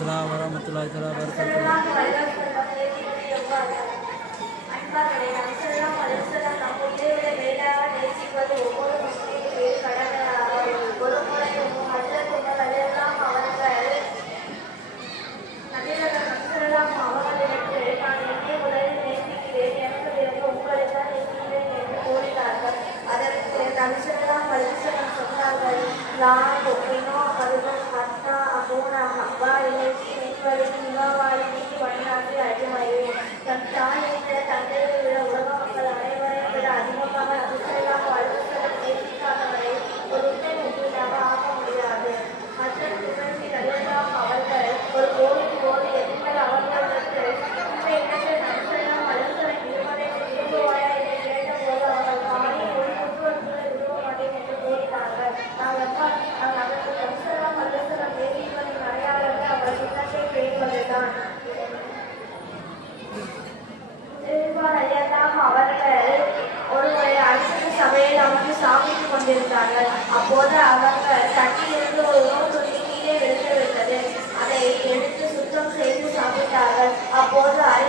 அஸ்லாம் வரமத்துல்லாய் தலா அதற்கு தனுஷெல்லாம் பரிசனம் சொன்னார்கள். நான் త్వరగా వారికి త్వరగా ఐదు రక్తాలు அவர்கள் ஒரு அரிசி சபையில் அமர்ந்து சாப்பிட்டுக் கொண்டிருந்தார்கள். அப்போது அவர்கள்